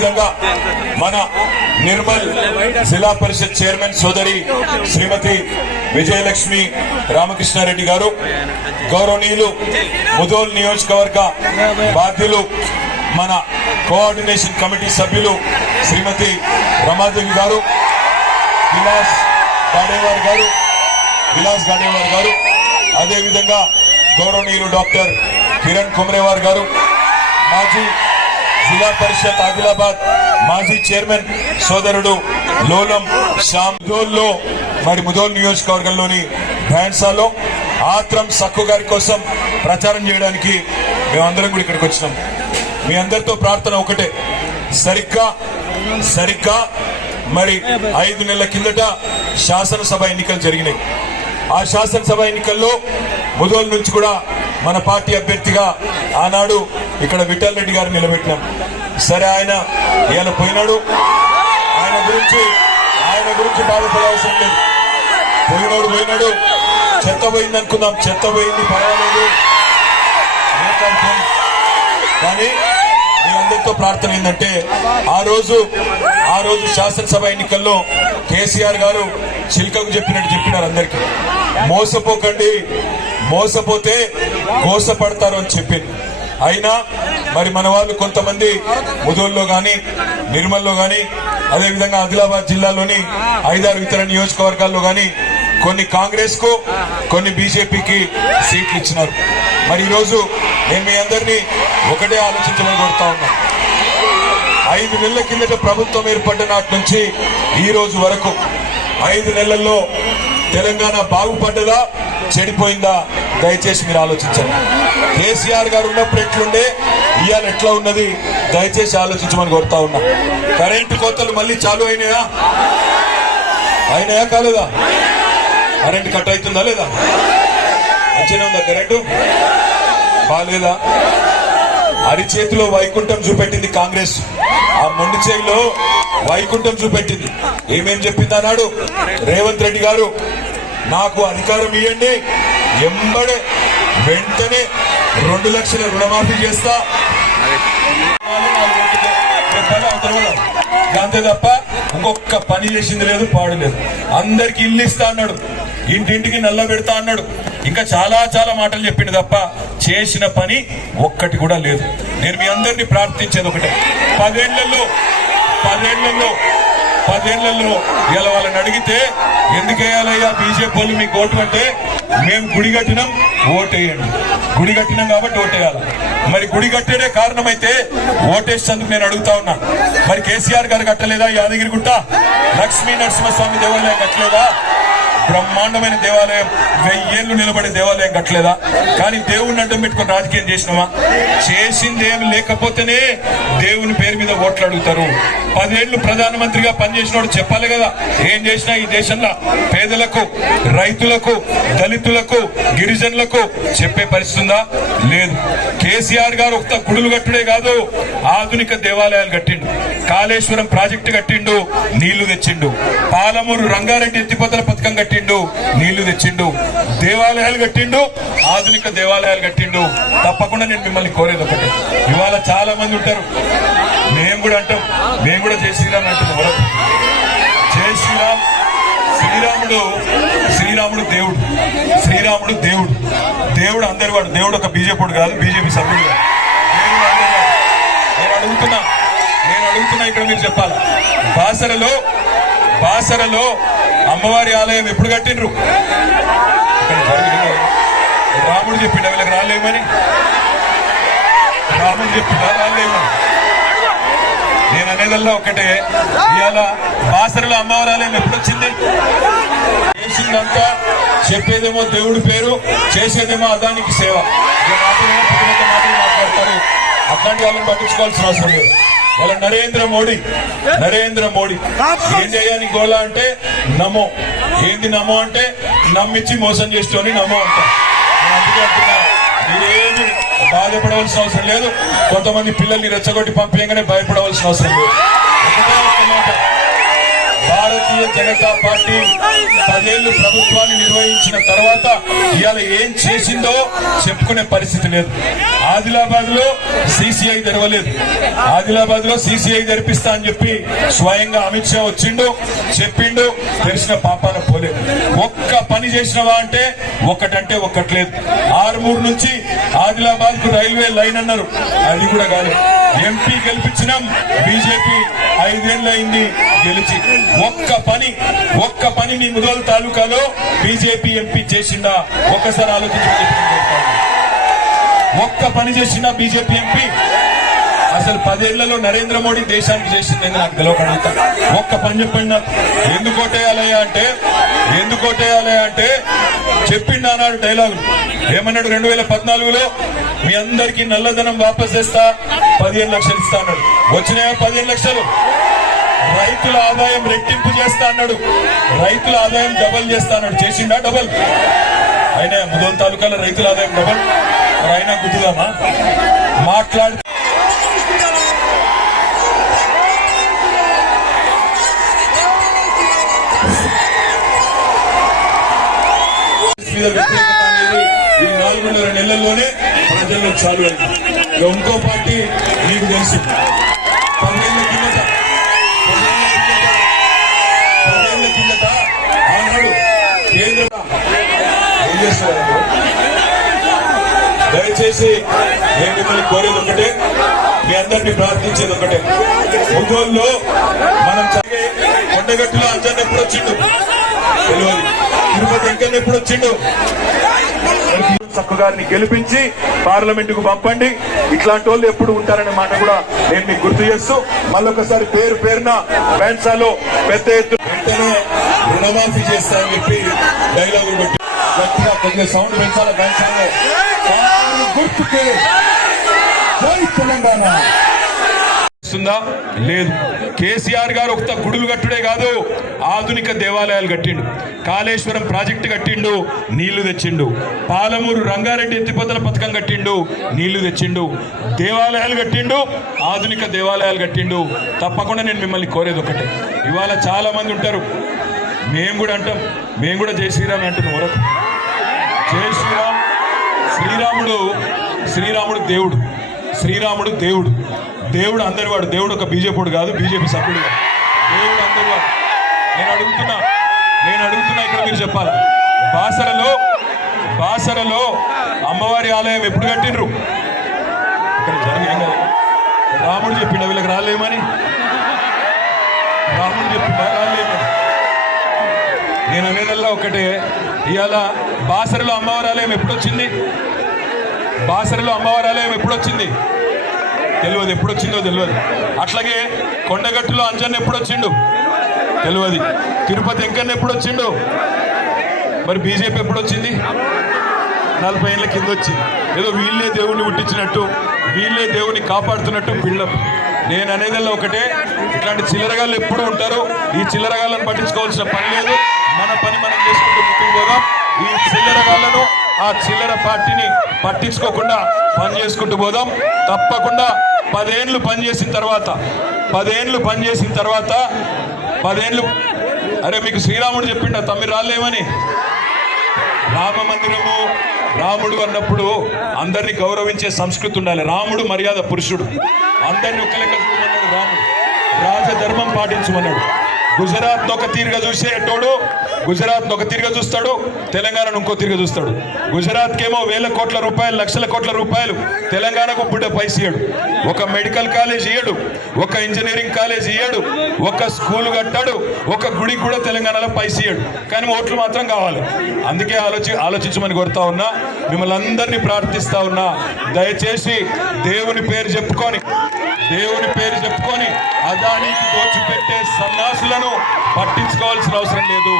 విధంగా మన నిర్మల్ జిల్లా పరిషత్ చైర్మన్ సోదరి శ్రీమతి విజయలక్ష్మి రామకృష్ణారెడ్డి గారు గౌరవనీయులు ముదోల్ నియోజకవర్గ బాధ్యులు మన కోఆర్డినేషన్ కమిటీ సభ్యులు శ్రీమతి రమాదేవి గారు విలాస్ గాడేవార్ గారు విలాస్ గాడేవార్ గారు అదేవిధంగా గౌరవనీయులు డాక్టర్ కిరణ్ కుమరేవార్ గారు మాజీ జిల్లా పరిషత్ ఆదిలాబాద్ మాజీ చైర్మన్ సోదరుడు లోలం శ్యామ్. ముదోల్లో మరి ముదోల్ నియోజకవర్గంలోని భ్యాన్సాలో ఆత్రం సక్కు గారి కోసం ప్రచారం చేయడానికి మేమందరం కూడా ఇక్కడికి వచ్చినాం. మీ అందరితో ప్రార్థన ఒకటే. సరిగ్గా సరిగ్గా మరి ఐదు నెలల కిందట శాసనసభ ఎన్నికలు జరిగినాయి. ఆ శాసనసభ ఎన్నికల్లో ముదోల్ నుంచి కూడా మన పార్టీ అభ్యర్థిగా ఆనాడు ఇక్కడ విఠల్ రెడ్డి గారు నిలబెట్టినాం. సరే ఆయన ఇవాళ పోయినాడు. ఆయన గురించి ఆయన గురించి బాధపడాల్సిన లేదు. పోయినాడు పోయినాడు. చెత్త పోయింది అనుకుందాం. చెత్త పోయింది పర్వాలేదు. కానీ మీ అందరితో ప్రార్థన ఏంటంటే ఆ రోజు ఆ రోజు శాసనసభ ఎన్నికల్లో కేసీఆర్ గారు చిల్కకు చెప్పినట్టు చెప్పినారు అందరికి. మోసపోకండి. మోసపోతే మోసపడతారు అని చెప్పింది. అయినా మరి మన వాళ్ళు కొంతమంది ముదోల్లో గాని నిర్మల్లో గాని అదేవిధంగా ఆదిలాబాద్ జిల్లాలోని ఐదారు ఇతర నియోజకవర్గాల్లో గాని కొన్ని కాంగ్రెస్కు కొన్ని బీజేపీకి సీట్లు ఇచ్చినారు. మరి ఈరోజు నేను మీ అందరినీ ఒకటే ఆలోచించమని కోరుతా ఉన్నా. ఐదు నెలల కిందట ప్రభుత్వం ఏర్పడ్డ నాటి నుంచి ఈ రోజు వరకు ఐదు నెలల్లో తెలంగాణ బాగుపడ్డదా? చెడిపోయిందా? దయచేసి మీరు ఆలోచించండి. కేసీఆర్ గారు ఉన్నప్పుడు ఎట్లుండే? ఇవాళ ఎట్లా ఉన్నది? దయచేసి ఆలోచించమని కోరుతా ఉన్నా. కరెంటు కోతలు మళ్ళీ చాలు అయినాయా? అయినాయా కాలేదా? కరెంట్ కట్ అవుతుందా లేదా? మంచిగా ఉందా కరెంటు? బాగాలేదా అరిచేతిలో వైకుంఠం చూపెట్టింది కాంగ్రెస్. ఆ మొండి చేయిలో వైకుంఠం చూపెట్టింది. ఏమేం చెప్పింది అన్నాడు? రేవంత్ రెడ్డి గారు నాకు అధికారం ఇవ్వండి ఎంబడే వెంటనే రెండు లక్షల రుణమాఫీ చేస్తా. అంతే తప్ప ఇంకొక పని చేసింది లేదు పాడు లేదు. అందరికి ఇల్లు ఇస్తా అన్నాడు. ఇంటింటికి నల్ల పెడతా అన్నాడు. ఇంకా చాలా చాలా మాటలు చెప్పిండు తప్ప చేసిన పని ఒక్కటి కూడా లేదు. నేను మీ అందరినీ ప్రార్థించేది ఒకటే. పదేళ్ళలో పదేళ్ళలో పదేళ్ళలో ఇలా వాళ్ళని అడిగితే ఎందుకేయాలయ్యా బీజేపీ వాళ్ళు మీకు ఓటు అంటే? మేము గుడి కట్టినాం ఓటేయండి. గుడి కట్టినాం కాబట్టి ఓటేయాలి. మరి గుడి కట్టేదే కారణమైతే ఓటేసేందుకు నేను అడుగుతా ఉన్నా. మరి కేసీఆర్ గారు కట్టలేదా? యాదగిరిగుట్ట? లక్ష్మీ నరసింహస్వామి దేవాలయం కట్టలేదా? బ్రహ్మాండమైన దేవాలయం వెయ్యేళ్ళు నిలబడే దేవాలయం కట్టలేదా? కానీ దేవుణ్ణి అడ్డం పెట్టుకుని రాజకీయం చేసినామా చేసిందేమి లేకపోతేనే దేవుని పేరు మీద ఓట్లు అడుగుతారు. పదేళ్ళు ప్రధానమంత్రిగా పనిచేసినోడు చెప్పాలి కదా ఏం చేసినా ఈ దేశంలో పేదలకు రైతులకు దళితులకు గిరిజనులకు చెప్పే పరిస్థితి ఉందా? లేదు. కేసీఆర్ గారు ఒక గుడులు కట్టుడే కాదు ఆధునిక దేవాలయాలు కట్టిండు. కాళేశ్వరం ప్రాజెక్టు కట్టిండు నీళ్ళు తెచ్చిండు. పాలమూరు రంగారెడ్డి ఎత్తిపోతల పథకం కట్టిండు. నీళ్ళు తెచ్చిండు దేవాలయాలు కట్టిండు ఆధునిక దేవాలయాలు కట్టిండు. తప్పకుండా నేను మిమ్మల్ని కోరేది ఒకటి. ఇవాళ చాలా మంది ఉంటారు. మేము కూడా అంటాం మేము కూడా జై శ్రీరామ్ అంటున్నాం వరకు జై శ్రీరామ్. శ్రీరాముడు శ్రీరాముడు దేవుడు. శ్రీరాముడు దేవుడు. దేవుడు అందరి వాడు. దేవుడు ఒక బీజేపీ కాదు బీజేపీ సభ్యుడు నేను అడుగుతున్నా నేను అడుగుతున్నా ఇక్కడ మీరు చెప్పాలి? బాసరలో బాసరలో అమ్మవారి ఆలయం ఎప్పుడు కట్టిండ్రు? రాముడు చెప్పిండ వీళ్ళకి రాలేమని? రాముడు చెప్పిండ రాలేమని? నేను అనేదల్లా ఒకటే ఇవాళ బాసరలో అమ్మవారి ఆలయం ఎప్పుడు వచ్చింది? చేసిందంతా చెప్పేదేమో దేవుడి పేరు చేసేదేమో అదానికి సేవ. మాట్లాడతారు. అట్లాంటి వాళ్ళని పట్టించుకోవాల్సిన అవసరం లేదు. వాళ్ళ నరేంద్ర మోడీ. నరేంద్ర మోడీ. ఏం చేయాలి గోళ అంటే నమో. ఏంది నమో అంటే నమ్మిచ్చి మోసం చేస్తూని నమో అంట. నేను అందుకే అంటున్నా, మీరేమి బాధపడవలసిన అవసరం లేదు. కొంతమంది పిల్లల్ని రెచ్చగొట్టి పంపించగానే భయపడవలసిన అవసరం లేదు. భారతీయ జనతా పార్టీ పదేళ్ళు ప్రభుత్వాన్ని నిర్వహించిన తర్వాత ఇవాళ ఏం చేసిందో చెప్పుకునే పరిస్థితి లేదు. ఆదిలాబాద్లో సిసిఐ తెరవలేదు. ఆదిలాబాద్లో సిసిఐ తెరిపిస్తా అని చెప్పి స్వయంగా అమిత్ షా వచ్చిండు చెప్పిండు తెలిసిన పాపాల పోలేదు. ఒక్క పని చేసినవా అంటే ఒక్కటంటే ఒక్కట్లేదు. ఆరుమూరు నుంచి ఆదిలాబాద్కు రైల్వే లైన్ అన్నారు. అది కూడా కాదు. ఎంపీ గెలిపించినాం బీజేపీ ఐదేళ్ళు అయింది గెలిచి. ఒక్క పని ఒక్క పని మీ ముదోలు తాలూకాలో బీజేపీ ఎంపీ చేసిందా? ఒక్కసారి ఆలోచించి ఒక్క పని చేసిందా బీజేపీ ఎంపీ? అసలు పదేళ్ళలో నరేంద్ర మోడీ దేశానికి చేసిందని నాకు తెలియకడుగుతా ఒక్క పని చెప్పండి నాకు. ఎందుకు ఓటేయాలయ్యా అంటే ఎందుకు ఓటేయాలయ్యా అంటే చెప్పిండు అన్నాడు డైలాగ్ ఏమన్నాడు? రెండు వేల పద్నాలుగులో మీ అందరికీ నల్లధనం వాపస్ చేస్తా పదిహేను లక్షలు ఇస్తా అన్నాడు. వచ్చినాయా పదిహేను లక్షలు? రైతుల ఆదాయం రెట్టింపు చేస్తా అన్నాడు. రైతుల ఆదాయం డబల్ చేస్తా అన్నాడు. చేసిండా డబల్? అయినా ముదోల్ తాలూకాలో రైతుల ఆదాయం డబల్. మరి అయినా గుర్తుదామా? మాట్లాడు. ఈ నాలుగున్నర నెలల్లోనే ప్రజల్లో చాలు ఇంకో పార్టీ మీకు తెలుసు పన్నెండు కిందట చేస్తున్నారు దయచేసి నేను మిమ్మల్ని కోరేది ఒకటే మీ అందరినీ ప్రార్థించేది ఒకటే. ముగ్గోల్లో మనం చదివే కొండగట్టులో అంజన్ ఎప్పుడు వచ్చిండు? తెలియదు. తిరుపతి వెంకన్న ఎప్పుడు వచ్చిండు? సక్కు గారిని గెలిపించి పార్లమెంట్కు పంపండి. ఇట్లాంటి వాళ్ళు ఎప్పుడు ఉంటారనే మాట కూడా నేను మీకు గుర్తు చేస్తూ మళ్ళొకసారి పేరు పేరున పెద్ద ఎత్తున వెంటనే రుణమాఫీ చేస్తా అని చెప్పి డైలాగులు పెట్టి గట్టిగా కొద్దిగా సౌండ్ పెంచాలి బ్యాండ్సాలో జై తెలంగాణ. లేదు. కేసీఆర్ గారు ఒక గుడులు కట్టుడే కాదు ఆధునిక దేవాలయాలు కట్టిండు. కాళేశ్వరం ప్రాజెక్టు కట్టిండు నీళ్ళు తెచ్చిండు. పాలమూరు రంగారెడ్డి ఎత్తిపోతల పథకం కట్టిండు నీళ్ళు తెచ్చిండు. దేవాలయాలు కట్టిండు ఆధునిక దేవాలయాలు కట్టిండు. తప్పకుండా నేను మిమ్మల్ని కోరేది ఒకటే. ఇవాళ చాలా మంది ఉంటారు. మేము కూడా అంటాం. మేము కూడా జై శ్రీరామ్ అంటున్నాం. వరకు జై శ్రీరామ్. శ్రీరాముడు శ్రీరాముడు దేవుడు. శ్రీరాముడు దేవుడు. దేవుడు అందరి వాడు. దేవుడు ఒక బీజేపీడు కాదు బీజేపీ సభ్యుడు దేవుడు అందరి వాడు. నేను అడుగుతున్నా నేను అడుగుతున్నా ఇక్కడ మీరు చెప్పాలి? బాసరలో బాసరలో అమ్మవారి ఆలయం ఎప్పుడు కట్టిండ్రు? ఇక్కడ రాముడు చెప్పిండు వీళ్ళకి రాలేమని? రాముడు చెప్పిండు రాలేమని? నేను అనేదల్లా ఒకటే. ఇవాళ బాసరలో అమ్మవారి ఆలయం ఎప్పుడొచ్చింది? బాసరలో అమ్మవారి ఆలయం ఎప్పుడొచ్చింది? తెలియదు ఎప్పుడొచ్చిందో తెలియదు అట్లాగే కొండగట్టులో అంజన్ ఎప్పుడొచ్చిండు? తెలియదు తిరుపతి వెంకన్న ఎప్పుడొచ్చిండు? మరి బీజేపీ ఎప్పుడొచ్చింది? నలభై ఏళ్ళ కింద వచ్చింది ఏదో వీళ్ళే దేవుణ్ణి పుట్టించినట్టు వీళ్ళే దేవుని కాపాడుతున్నట్టు బిల్డప్. నేను అనేదల్లా ఒకటే ఇట్లాంటి చిల్లరగాళ్ళు ఎప్పుడు ఉంటారు ఈ చిల్లరగాళ్ళని పట్టించుకోవాల్సిన పని లేదు. పోదాం. ఈ చిల్లరగాళ్ళను ఆ చిల్లర పార్టీని పట్టించుకోకుండా పని చేసుకుంటూ పోదాం. తప్పకుండా పదేండ్లు పనిచేసిన తర్వాత పదేండ్లు పనిచేసిన తర్వాత పదేండ్లు అరే మీకు శ్రీరాముడు చెప్పిండ తమ్మి రాలేమని? రామ మందిరము రాముడు అన్నప్పుడు అందరిని గౌరవించే సంస్కృతి ఉండాలి. రాముడు మర్యాద పురుషుడు. అందరిని ఒక్క లెక్క రాముడు. రాజధర్మం పాటించమన్నాడు. గుజరాత్ ఒక తీరుగా చూసేటోడు గుజరాత్ ఒక తీరుగా చూస్తాడు తెలంగాణను ఇంకో తీరుగా చూస్తాడు. గుజరాత్కి ఏమో వేల కోట్ల రూపాయలు లక్షల కోట్ల రూపాయలు తెలంగాణకు బుడ్డ పైస ఇయ్యడు. ఒక మెడికల్ కాలేజ్ ఇయ్యడు ఒక ఇంజనీరింగ్ కాలేజ్ ఇయ్యడు ఒక స్కూల్ కట్టాడు ఒక గుడి కూడా తెలంగాణలో పైస ఇయ్యడు. కానీ ఓట్లు మాత్రం కావాలి. అందుకే ఆలోచి ఆలోచించమని కోరుతా ఉన్నా మిమ్మల్ని అందరినీ ప్రార్థిస్తా ఉన్నా దయచేసి దేవుని పేరు చెప్పుకొని దేవుని పేరు చెప్పుకొని అదానికి దోచిపెట్టే సన్నాసులను పట్టించుకోవాల్సిన అవసరం లేదు.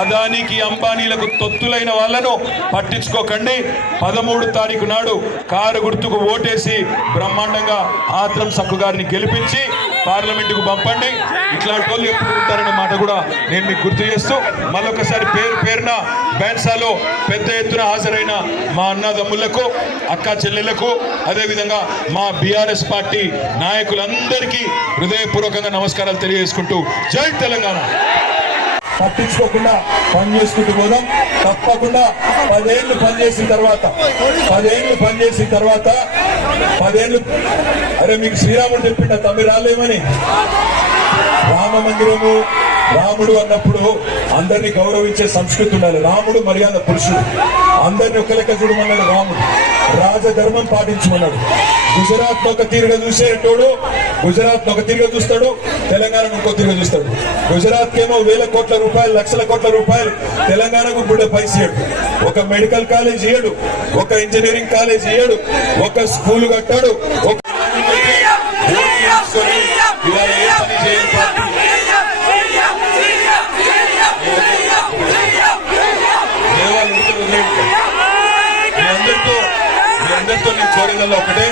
అదానికి అంబానీలకు తొత్తులైన వాళ్ళను పట్టించుకోకండి. పదమూడు తారీఖు నాడు కారు గుర్తుకు ఓటేసి బ్రహ్మాండంగా ఆత్రం సక్కు గారిని గెలిపించి పార్లమెంట్కు పంపండి. ఇట్లాంటి వాళ్ళు ఎప్పుడు ఉంటారనే మాట కూడా నేను మీకు గుర్తు చేస్తూ మళ్ళొకసారి పేరు పేరున బ్యాన్సాలో పెద్ద ఎత్తున హాజరైన మా అన్నదమ్ములకు అక్క చెల్లెలకు అదేవిధంగా మా బీఆర్ఎస్ పార్టీ నాయకులందరికీ హృదయపూర్వకంగా నమస్కారాలు తెలియజేసుకుంటూ జై తెలంగాణ. పట్టించుకోకుండా పని చేసుకుంటూ పోదాం. తప్పకుండా పదేళ్ళు పనిచేసిన తర్వాత పదేళ్ళు పనిచేసిన తర్వాత పదేళ్ళు అరే మీకు శ్రీరాముడు చెప్పిండ తమ్మి రాలేమని? రామ మందిరము రాముడు అన్నప్పుడు అందరినీ గౌరవించే సంస్కృతి ఉండాలి. రాముడు మర్యాద పురుషుడు. అందరిని ఒక లెక్క చూడమన్నాడు రాముడు. రాజధర్మం పాటించమన్నాడు. గుజరాత్ ఒక తీరుగా చూసేటోడు గుజరాత్ ఒక తీరుగా చూస్తాడు తెలంగాణను ఇంకో తీరుగా చూస్తాడు. గుజరాత్ కేమో వేల కోట్ల రూపాయలు లక్షల కోట్ల రూపాయలు తెలంగాణకు కూడా పైసేయడు ఒక మెడికల్ కాలేజ్ ఇయ్యడు ఒక ఇంజనీరింగ్ కాలేజ్ ఇయ్యడు ఒక స్కూల్ కట్టాడు ఒక ఇవాళ ఏ పని చేయని పార్టీ దేవాలు ఉడికి వదిలేయండి. మీ అందరితో మీ అందరితో నేను కోరేదల్లా ఒకటే.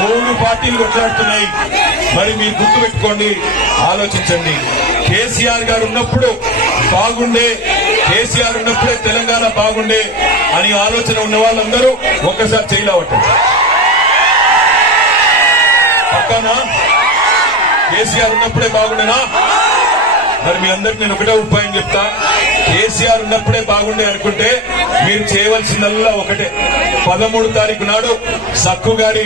మూడు పార్టీలు కొట్లాడుతున్నాయి. మరి మీరు గుర్తు పెట్టుకోండి ఆలోచించండి. కేసీఆర్ గారు ఉన్నప్పుడు బాగుండే కేసీఆర్ ఉన్నప్పుడే తెలంగాణ బాగుండే అని ఆలోచన ఉన్న వాళ్ళందరూ ఒక్కసారి చేయలేవటండి పక్కనా? కేసీఆర్ ఉన్నప్పుడే బాగుండేనా? మరి మీ అందరికి నేను ఒకటే ఉపాయం చెప్తా. కేసీఆర్ ఉన్నప్పుడే బాగుండే అనుకుంటే మీరు చేయవలసిందల్లా ఒకటే. పదమూడు తారీఖు నాడు సక్కు గారి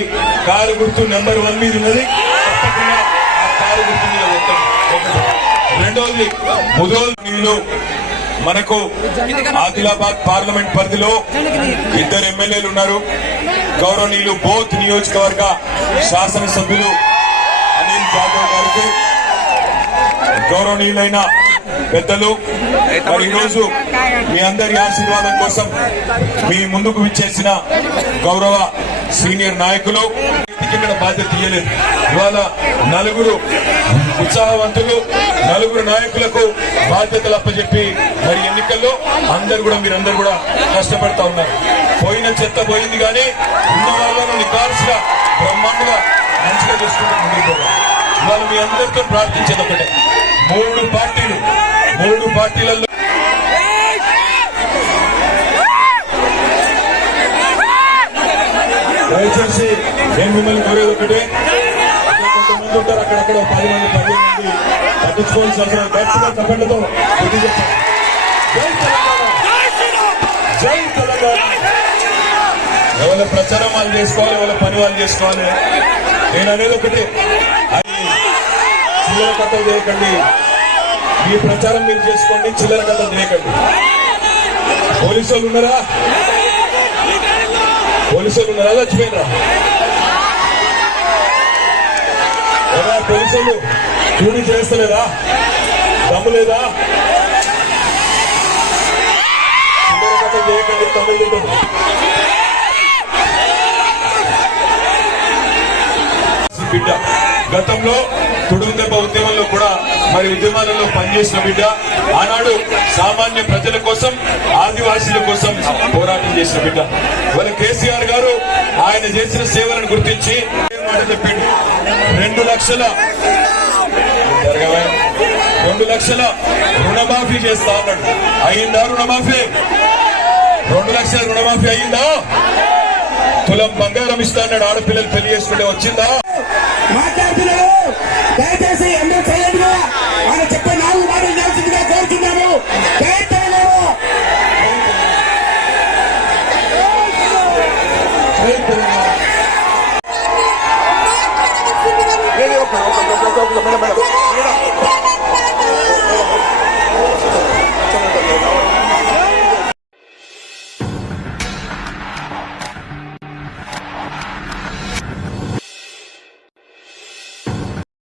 కారు గుర్తు నెంబర్ వన్ మీద ఉన్నది. తప్పకుండా ఆ కారు గుర్తు మీద రెండోది ముదోల్ నీళ్ళు మనకు ఆదిలాబాద్ పార్లమెంట్ పరిధిలో ఇద్దరు ఎమ్మెల్యేలు ఉన్నారు. గౌరవనీయులు బోత్ నియోజకవర్గ శాసనసభ్యులు అనిల్ జాదవ్ గారికి గౌరవనీయులైన పెద్దలు మరి ఈరోజు మీ అందరి ఆశీర్వాదం కోసం మీ ముందుకు విచ్చేసిన గౌరవ సీనియర్ నాయకులు. ఇక్కడ బాధ్యత తీయలేదు. ఇవాళ నలుగురు ఉత్సాహవంతులు నలుగురు నాయకులకు బాధ్యతలు అప్పచెప్పి మరి ఎన్నికల్లో అందరు కూడా మీరందరూ కూడా కష్టపడతా ఉన్నారు. పోయిన చెత్త పోయింది కానీ ఉన్న వాళ్ళను నికాల్సిగా బ్రహ్మాండంగా మంచిగా చేసుకుంటూ ముందుకు పోవాలి. ఇవాళ మీ అందరితో ప్రార్థించేది ఒకటే. మూడు పార్టీలు మూడు పార్టీలలో దయచేసి నేను మిమ్మల్ని కోరేది ఒకటే కొంతమంది ఉంటారు అక్కడక్కడ పది మంది పది మంది పట్టించుకోవాల్సిన అవసరం లేదు. గట్టిగా చప్పట్లతో బుద్ధి చెప్పండి. జై తెలంగాణ జై తెలంగాణ ఎవరి ప్రచారం వాళ్ళు చేసుకోవాలి ఎవరి పని వాళ్ళు చేసుకోవాలి. నేను అనేది ఒకటి. చిల్లర కథలు చేయకండి మీ ప్రచారం మీరు చేసుకోండి చిల్లర కథలు చేయకండి పోలీసు వాళ్ళు ఉన్నారా? పోలీసు వాళ్ళు ఉన్నారా? చచ్చిపోయినరా? ఎవరా పోలీసు వాళ్ళు డ్యూటీ చేస్తలేదా? దమ్ము లేదా చిల్లర కథలు చేయకండి తమిళ బిడ్డ గతంలో తుడుందెబ్బ ఉద్యమంలో కూడా మరి ఉద్యమాలలో పనిచేసిన బిడ్డ ఆనాడు సామాన్య ప్రజల కోసం ఆదివాసీల కోసం పోరాటం చేసిన బిడ్డ. ఇవాళ కేసీఆర్ గారు ఆయన చేసిన సేవలను గుర్తించి మాట చెప్పిండు? రెండు లక్షల రెండు లక్షల రుణమాఫీ చేస్తా అన్నాడు. అయిందా రుణమాఫీ? రెండు లక్షల రుణమాఫీ అయిందా? తులం బంగారం ఇస్తా అన్నాడు. ఆడపిల్లలు పెళ్ళి చేసుకుంటే వచ్చిందా? మాట్లాడుతున్నారు దయచేసి